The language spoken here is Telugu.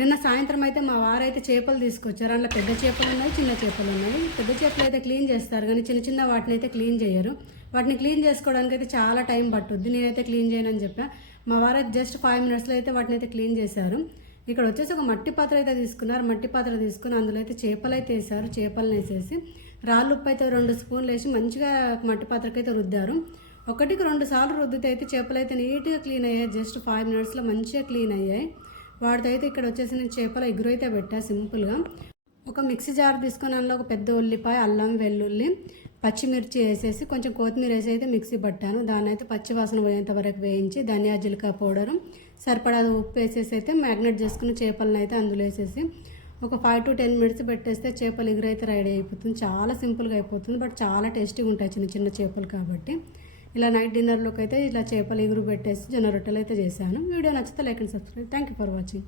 నిన్న సాయంత్రం అయితే మా వారైతే చేపలు తీసుకొచ్చారు. అందులో పెద్ద చేపలు ఉన్నాయి, చిన్న చేపలు ఉన్నాయి. పెద్ద చేపలు అయితే క్లీన్ చేస్తారు కానీ చిన్న చిన్న వాటిని అయితే క్లీన్ చేయరు. వాటిని క్లీన్ చేసుకోవడానికి అయితే చాలా టైం పట్టుద్ది. నేనైతే క్లీన్ చేయనని చెప్పా. మా వారైతే జస్ట్ 5 మినిట్స్లో అయితే వాటిని అయితే క్లీన్ చేశారు. ఇక్కడ వచ్చేసి ఒక మట్టి పాత్ర అయితే తీసుకున్నారు. మట్టి పాత్ర తీసుకుని అందులో అయితే చేపలు అయితే వేసారు. చేపలను వేసేసి రాళ్ళు ఉప్పు అయితే 2 స్పూన్లు వేసి మంచిగా మట్టి పాత్రకి అయితే రుద్దారు. 1-2 సార్లు రుద్దితే అయితే చేపలు అయితే నీట్గా క్లీన్ అయ్యాయి. జస్ట్ 5 మినిట్స్లో మంచిగా క్లీన్ అయ్యాయి. వాటితో అయితే ఇక్కడ వచ్చేసి నేను చేపల ఎగురు అయితే పెట్టా సింపుల్గా. ఒక మిక్సీ జార్ తీసుకొని అందులో ఒక పెద్ద ఉల్లిపాయ, అల్లం, వెల్లుల్లి, పచ్చిమిర్చి వేసేసి కొంచెం కొత్తిమీర వేసి అయితే మిక్సీ పట్టాను. దాన్ని అయితే పచ్చి వాసన పోయేంత వరకు వేయించి ధనియా జీలకర్ర పౌడరు సరిపడా ఉప్పు వేసేసి అయితే మ్యాగ్నేట్ చేసుకున్న చేపలను అయితే అందులో వేసేసి ఒక 5-10 మినిట్స్ పెట్టేస్తే చేపలు ఎగురు అయితే రెడీ అయిపోతుంది. చాలా సింపుల్గా అయిపోతుంది, బట్ చాలా టేస్టీగా ఉంటాయి చిన్న చిన్న చేపలు కాబట్టి. ఇలా నైట్ డిన్నర్లోకి అయితే ఇలా చేపలు ఎగురు పెట్టేసి జొన్న రొట్టెలు అయితే చేశాను. వీడియో నచ్చితే like and subscribe. Thank you for watching.